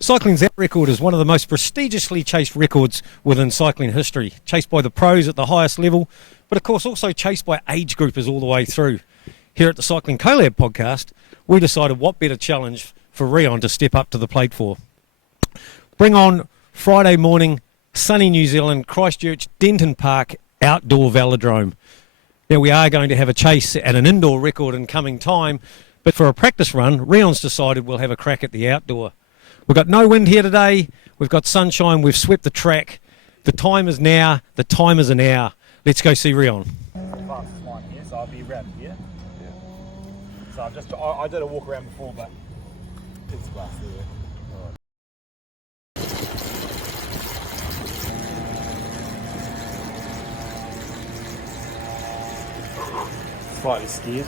Cycling's aero record is one of the most prestigiously chased records within cycling history, chased by the pros at the highest level, but of course also chased by age groupers all the way through. Here at the Cycling Collab podcast, we decided what better challenge for Reon to step up to the plate for. Bring on Friday morning, sunny New Zealand, Christchurch, Denton Park, outdoor velodrome. Now we are going to have a chase at an indoor record in coming time, but for a practice run, Reon's decided we'll have a crack at the outdoor. We've got no wind here today, we've got sunshine, we've swept the track. The time is now, the time is an hour. Let's go see Reon. Fastest line here, so I'll be around here. Yeah. So I did a walk around before, but it's fast there. Slightly scared.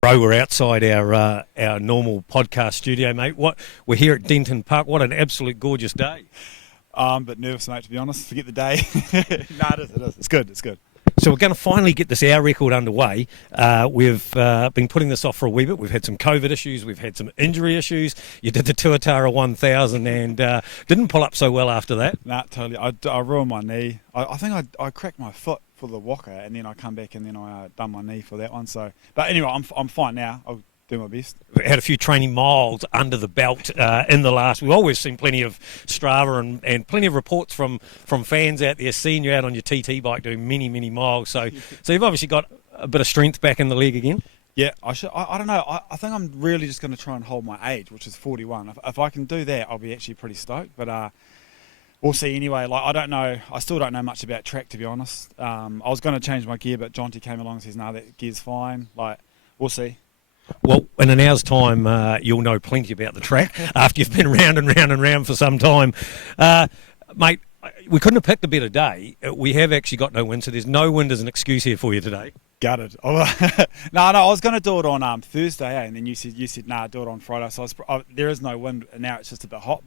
Bro, we're outside our normal podcast studio, mate. We're here at Denton Park. What an absolute gorgeous day. I'm a bit nervous, mate, to be honest. Forget the day. No, it is. It's good. So we're going to finally get this hour record underway. We've been putting this off for a wee bit. We've had some COVID issues. We've had some injury issues. You did the Tuatara 1000 and didn't pull up so well after that. Nah, totally. I ruined my knee. I think I cracked my foot for the walker, and then I come back and then I done my knee for that one. So, but anyway, I'm fine now. I'll do my best. We had a few training miles under the belt in the last. We've always seen plenty of Strava and plenty of reports from fans out there seeing you out on your TT bike doing many miles. So you've obviously got a bit of strength back in the leg again. Yeah, I don't know. I think I'm really just going to try and hold my age, which is 41. If I can do that, I'll be actually pretty stoked. But we'll see anyway. Like, I don't know. I still don't know much about track, to be honest. I was going to change my gear, but Jonty came along and says, "No, that gear's fine." Like, we'll see. Well, in an hour's time, you'll know plenty about the track after you've been round and round for some time. Mate, we couldn't have picked a better day. We have actually got no wind, so there's no wind as an excuse here for you today. Gutted. No, I was going to do it on Thursday, and then you said, nah, do it on Friday. So there is no wind now; it's just a bit hot.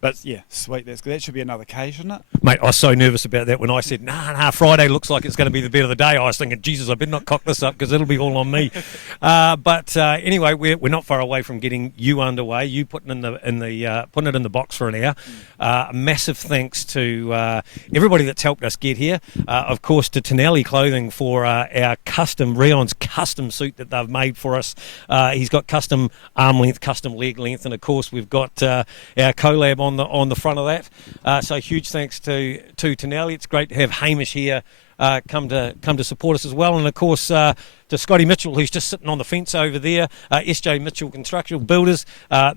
But yeah, sweet. That's good. That should be another case, shouldn't it? Mate, I was so nervous about that when I said, nah, Friday looks like it's going to be the bet of the day. I was thinking, Jesus, I better not cock this up because it'll be all on me. But anyway, we're not far away from getting you underway. You putting it in the box for an hour. Massive thanks to everybody that's helped us get here. Of course, to Tineli Clothing for our Reon's custom suit that they've made for us. He's got custom arm length, custom leg length, and of course we've got our collab on the front of that. So huge thanks to Tineli. It's great to have Hamish here come to support us as well, and of course to Scotty Mitchell, who's just sitting on the fence over there. SJ Mitchell Construction Builders.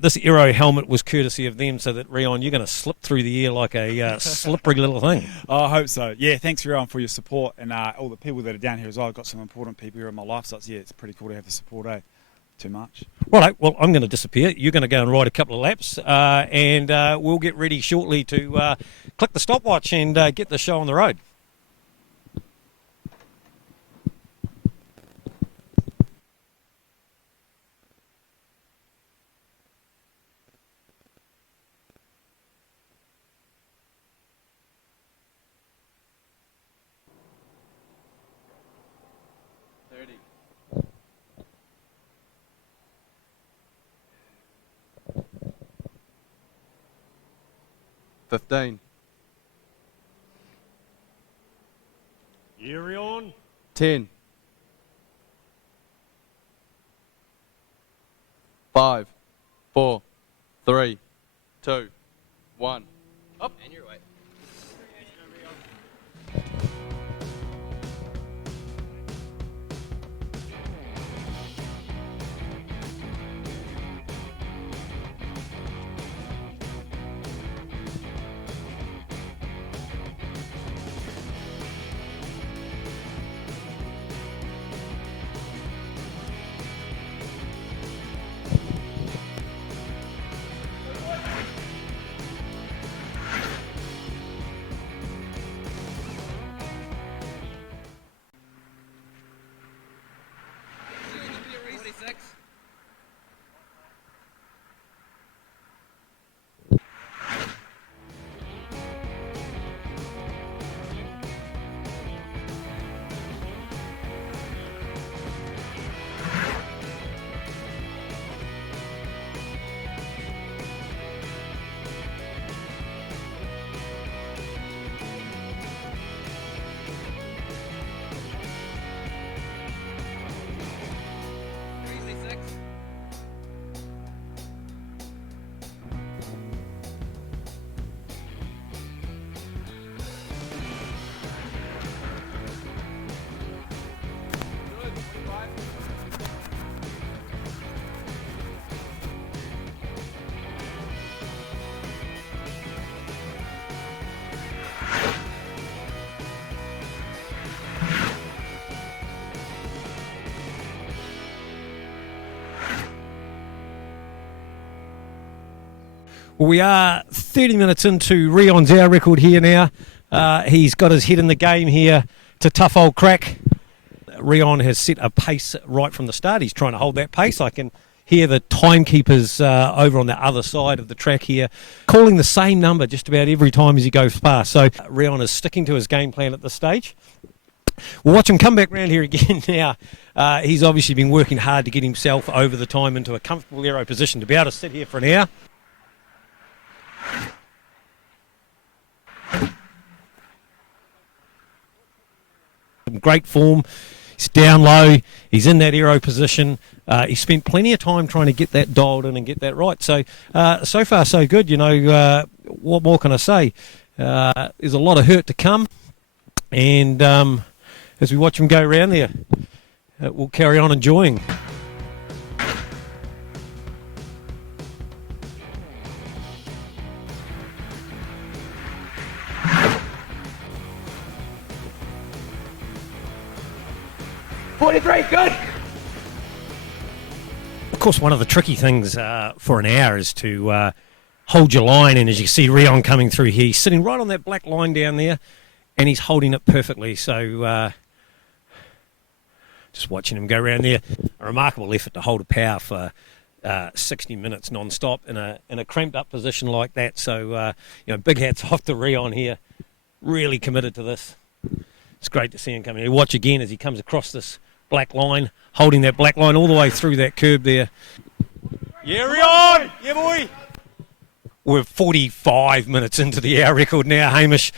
This aero helmet was courtesy of them, so that Reon, you're going to slip through the air like a slippery little thing. I hope so. Yeah, thanks everyone for your support, and all the people that are down here as well. I've got some important people here in my life, so it's pretty cool to have the support. Too much. Right, well, I'm going to disappear. You're going to go and ride a couple of laps, and we'll get ready shortly to click the stopwatch and get the show on the road. $15. Reon. 10. 5, 4, 3, 2, 1. Up. And your way. Well, we are 30 minutes into Reon's hour record here now. He's got his head in the game here to tough old crack. Reon has set a pace right from the start. He's trying to hold that pace. I can hear the timekeepers over on the other side of the track here calling the same number just about every time as he goes past. So Reon is sticking to his game plan at this stage. We'll watch him come back round here again now. He's obviously been working hard to get himself over the time into a comfortable aero position to be able to sit here for an hour. Great form. He's down low. He's in that aero position. He spent plenty of time trying to get that dialed in and get that right. So, so far so good. You know, what more can I say? There's a lot of hurt to come. And as we watch him go around there, we'll carry on enjoying. Good. Of course, one of the tricky things for an hour is to hold your line, and as you see Reon coming through here, he's sitting right on that black line down there, and he's holding it perfectly. So just watching him go around there, a remarkable effort to hold a power for 60 minutes non-stop in a cramped up position like that. So you know, big hats off to Reon here, really committed to this. It's great to see him coming. You watch again as he comes across this black line, holding that black line all the way through that curb there. Yeah, Reon! Yeah, boy! We're 45 minutes into the hour record now, Hamish.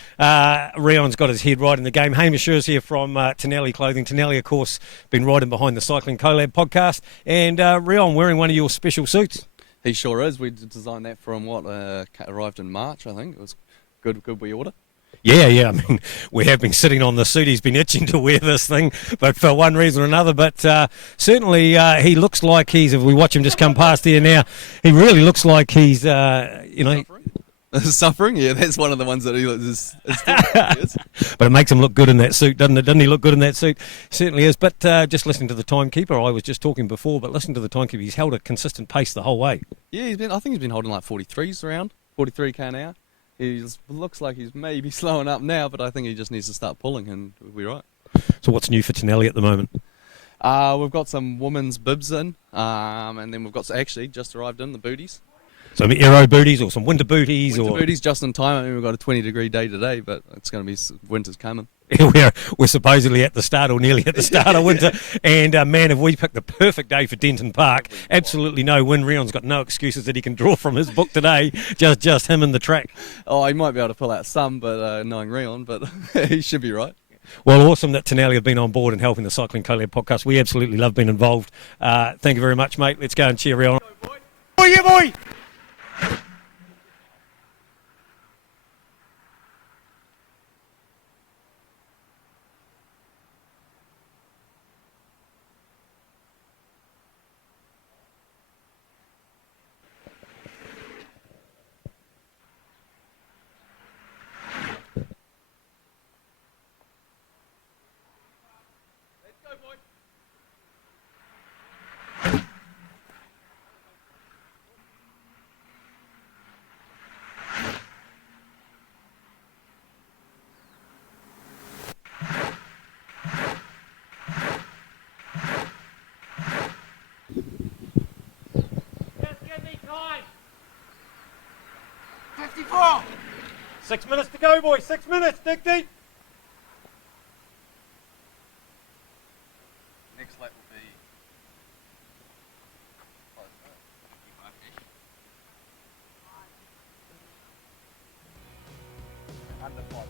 Reon's got his head right in the game. Hamish is here from Tineli Clothing. Tineli, of course, been riding behind the Cycling Collab podcast. And Reon wearing one of your special suits. He sure is. We designed that from arrived in March, I think. It was good we order. Yeah. I mean, we have been sitting on the suit. He's been itching to wear this thing, but for one reason or another. But certainly he looks like he's, if we watch him just come past there now, he really looks like he's, you know. Suffering? Yeah, that's one of the ones that he is. But it makes him look good in that suit, doesn't it? Doesn't he look good in that suit? Certainly is. But just listening to the timekeeper, I was just talking before, but listening to the timekeeper, he's held a consistent pace the whole way. Yeah, I think he's been holding like 43s around, 43k an hour. He looks like he's maybe slowing up now, but I think he just needs to start pulling, and we'll be right. So what's new for Tineli at the moment? We've got some women's bibs in, and then we've got actually just arrived in the booties. Some aero booties or some winter booties? Winter booties just in time. I mean, we've got a 20-degree day today, but it's going to be winter's coming. We're supposedly at the start or nearly at the start of winter. And, man, have we picked the perfect day for Denton Park. Absolutely no wind. Reon's got no excuses that he can draw from his book today. Just him and the track. Oh, he might be able to pull out some, but knowing Reon, but he should be right. Well, awesome that Tineli have been on board and helping the Cycling Collab podcast. We absolutely love being involved. Thank you very much, mate. Let's go and cheer Reon. Oh, yeah, boy! Just give me time. 54. 6 minutes to go, boys. 6 minutes. Dig deep. Next lap will be under 5 minutes.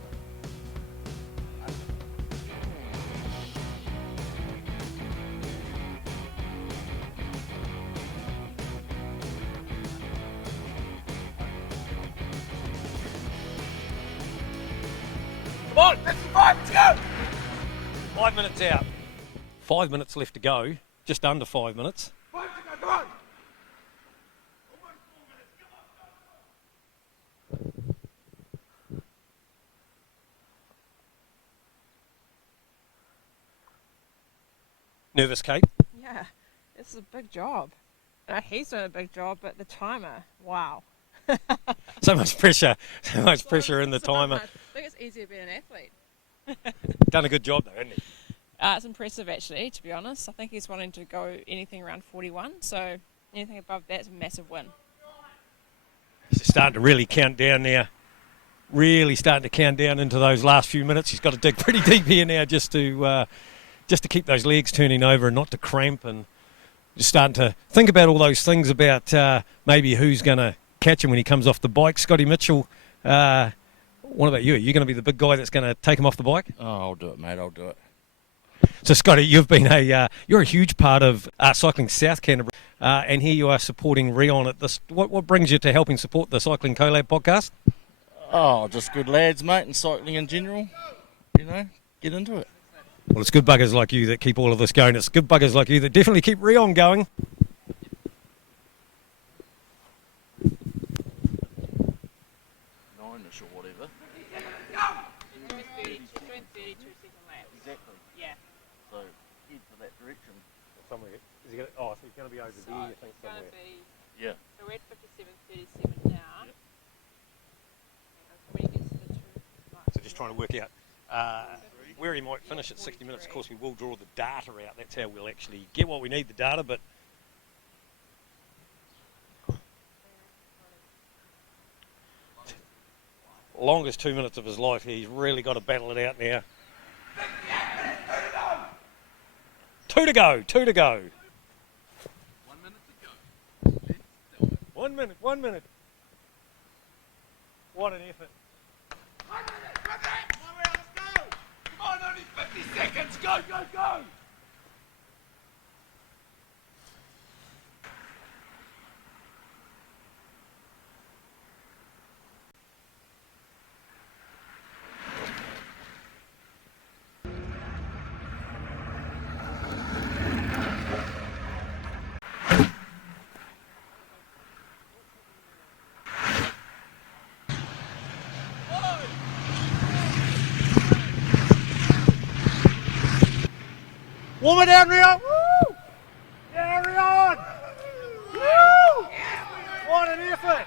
Come on, 55, let's go! 5 minutes out. 5 minutes left to go. Just under 5 minutes. 5 to go, come on! Nervous, Kate? Yeah, this is a big job. He's doing a big job, but the timer, wow. So much pressure in the timer. I think it's easier being an athlete. Done a good job though, hasn't he? It's impressive actually, to be honest. I think he's wanting to go anything around 41, so anything above that's a massive win. He's starting to really count down now. Really starting to count down into those last few minutes. He's got to dig pretty deep here now just to keep those legs turning over and not to cramp, and just starting to think about all those things about maybe who's going to catch him when he comes off the bike. Scotty Mitchell, what about you? Are you going to be the big guy that's going to take him off the bike? Oh, I'll do it, mate. I'll do it. So, Scotty, you've been you're a huge part of Cycling South Canterbury, and here you are supporting Reon at this. What brings you to helping support the Cycling Collab podcast? Oh, just good lads, mate, and cycling in general. You know, get into it. Well, it's good buggers like you that keep all of this going. It's good buggers like you that definitely keep Reon going. Nine-ish or whatever. Exactly. Yeah. So head for that direction. Somewhere. Is he gonna, so he's going to be over So there, you think, it's going somewhere? to be. Yeah. So we're at 57.37 now. Yep. When he gets to the So just trying to work out where he might finish at 60 minutes. Of course, we will draw the data out. That's how we'll actually get what we need, the data. But longest 2 minutes of his life, he's really got to battle it out now. 2 to go, 2 to go. 1 minute to go. 1 minute, 1 minute. What an effort. 1 minute, 1 minute! Let's go! Come on, only 50 seconds! Go, go, go! Warm it down, Reon! Woo! Yeah, Reon! Woo! What an effort!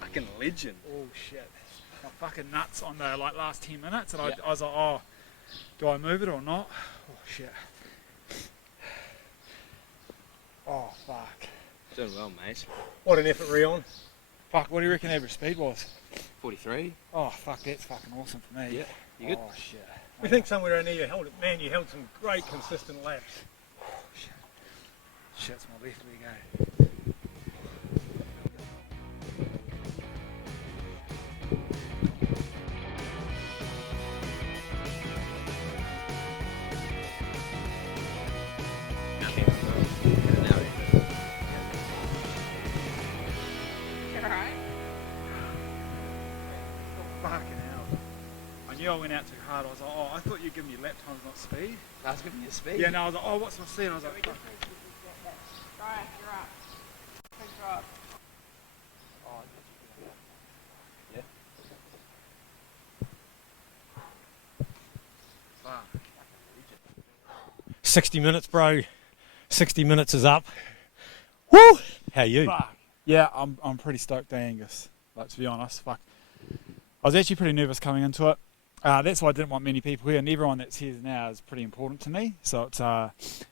Fucking legend. Oh shit. I'm fucking nuts on the last 10 minutes, and I was like, oh, do I move it or not? Oh shit. Oh fuck. Doing well, mate. What an effort, Reon. Fuck, what do you reckon average speed was? 43. Oh fuck, that's fucking awesome for me. Yeah, you good? Oh shit. We think somewhere around there you held it. Man, you held some great consistent laps. Shit's my left leg, eh? Alright. Fucking hell. I knew I went out too hard. I was like, oh, I thought you'd give me lap times, not speed. I was giving you speed. Yeah, no, I was like, oh, what's my speed? I was like, fuck. Right, you're up. Big drop. Yeah. Fuck. 60 minutes, bro. 60 minutes is up. Woo! How you? Fuck. Yeah, I'm pretty stoked, Angus. Like, to be honest, fuck. I was actually pretty nervous coming into it. That's why I didn't want many people here, and everyone that's here now is pretty important to me. So it's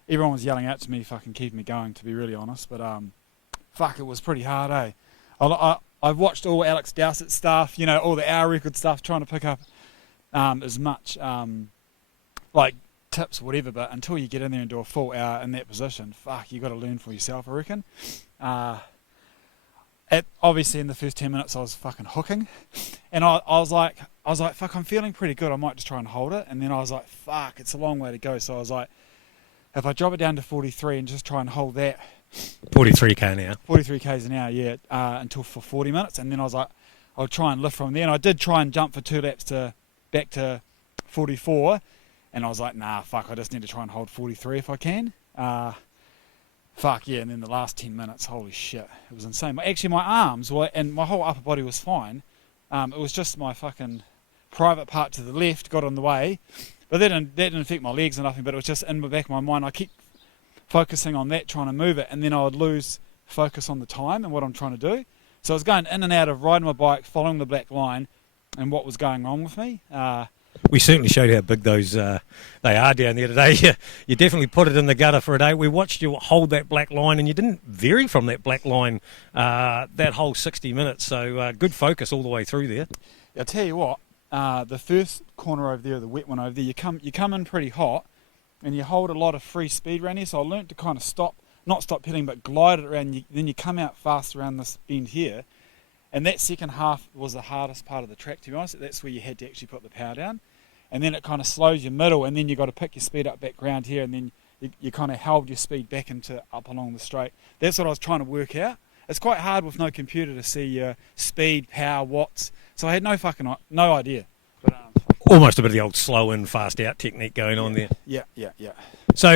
everyone was yelling out to me, fucking keeping me going, to be really honest. But fuck, it was pretty hard, eh? I've watched all Alex Dowsett's stuff, you know, all the hour record stuff, trying to pick up as much like tips, whatever. But until you get in there and do a full hour in that position, fuck, you got to learn for yourself, I reckon. Obviously in the first 10 minutes I was fucking hooking, and I was like, fuck, I'm feeling pretty good, I might just try and hold it. And then I was like, fuck, it's a long way to go. So I was like, if I drop it down to 43 and just try and hold that 43k now. 43 k's an hour, yeah, until for 40 minutes, and then I was like, I'll try and lift from there. And I did try and jump for 2 laps to back to 44, and I was like, nah, fuck, I just need to try and hold 43 if I can. Fuck yeah, and then the last 10 minutes, holy shit, it was insane. Actually, my arms were, and my whole upper body was fine. It was just my fucking private part to the left got in the way, but that didn't affect my legs or nothing, but it was just in the back of my mind. I keep focusing on that, trying to move it, and then I would lose focus on the time and what I'm trying to do. So I was going in and out of riding my bike, following the black line, and what was going on with me. We certainly showed how big those they are down there today. You definitely put it in the gutter for a day. We watched you hold that black line, and you didn't vary from that black line that whole 60 minutes. So good focus all the way through there. I'll tell you what, the first corner over there, the wet one over there, you come in pretty hot, and you hold a lot of free speed around here. So I learnt to kind of not stop pedaling, but glide it around. Then you come out fast around this bend here. And that second half was the hardest part of the track, to be honest. That's where you had to actually put the power down. And then it kind of slows your middle, and then you got to pick your speed up back round here, and then you kind of held your speed back into up along the straight. That's what I was trying to work out. It's quite hard with no computer to see your speed, power, watts. So I had no idea. But, Almost a bit of the old slow in, fast out technique going on there. Yeah. So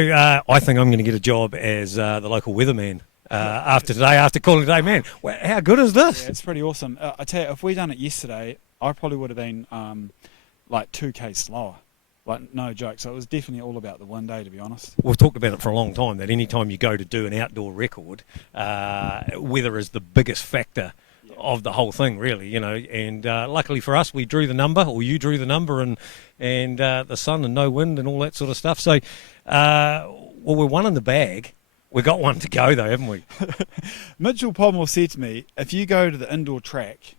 I think I'm going to get a job as the local weatherman. After calling today, man, how good is this? Yeah, it's pretty awesome. I tell you, if we'd done it yesterday, I probably would have been like 2k slower. Like, no joke. So it was definitely all about the one day, to be honest. We've talked about it for a long time, that any time you go to do an outdoor record, weather is the biggest factor of the whole thing, really, you know. And luckily for us, we drew the number, or you drew the number, and the sun and no wind and all that sort of stuff. So, we're one in the bag. We've got one to go, though, haven't we? Mitchell Podmore said to me, if you go to the indoor track,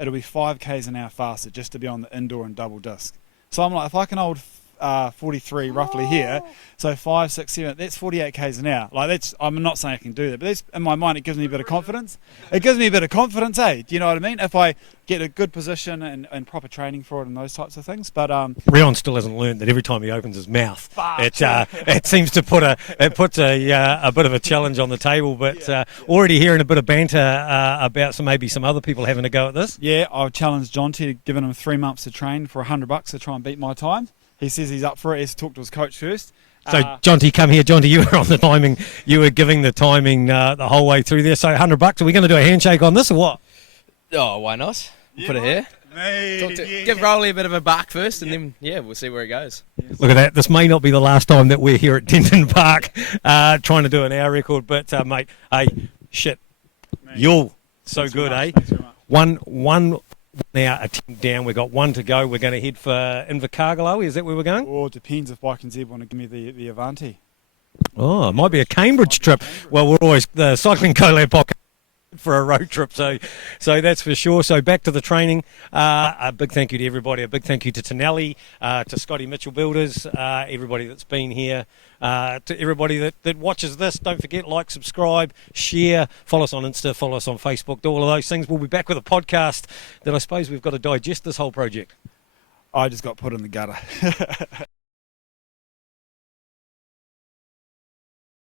it'll be 5 k's an hour faster just to be on the indoor and double disc. So I'm like, if I can hold 43 roughly here, so 5, 6, 7, that's 48 k's an hour. Like, I'm not saying I can do that, but that's, in my mind, it gives me a bit of confidence. It gives me a bit of confidence, eh? Do you know what I mean? If I get a good position and proper training for it and those types of things. But Reon still hasn't learned that every time he opens his mouth, it seems to puts a bit of a challenge on the table. But already hearing a bit of banter about maybe some other people having a go at this. Yeah, I've challenged Jonty, giving him 3 months to train for $100 to try and beat my time. He says he's up for it. He has to talk to his coach first. So, Jonty, come here. Jonty, you were on the timing. You were giving the timing the whole way through there. So, $100. Are we going to do a handshake on this or what? Oh, why not? Put it here. Mate, Give Rowley a bit of a bark first, and then we'll see where it goes. Look at that. This may not be the last time that we're here at Denton Park trying to do an hour record, but mate, hey, shit, you're so good, eh? One now attempt down. We've got one to go. We're going to head for Invercargill. Is that where we're going? Or depends if Bike and Zeb want to give me the Avanti. Oh, it might be a Cambridge trip. Well, we're always the Cycling Collab podcast for a road trip, so that's for sure. So back to the training. A big thank you to everybody. A big thank you to Tineli, to Scotty Mitchell Builders, everybody that's been here, to everybody that watches this. Don't forget, like, subscribe, share, follow us on Insta, follow us on Facebook, do all of those things. We'll be back with a podcast that I suppose we've got to digest this whole project. I just got put in the gutter.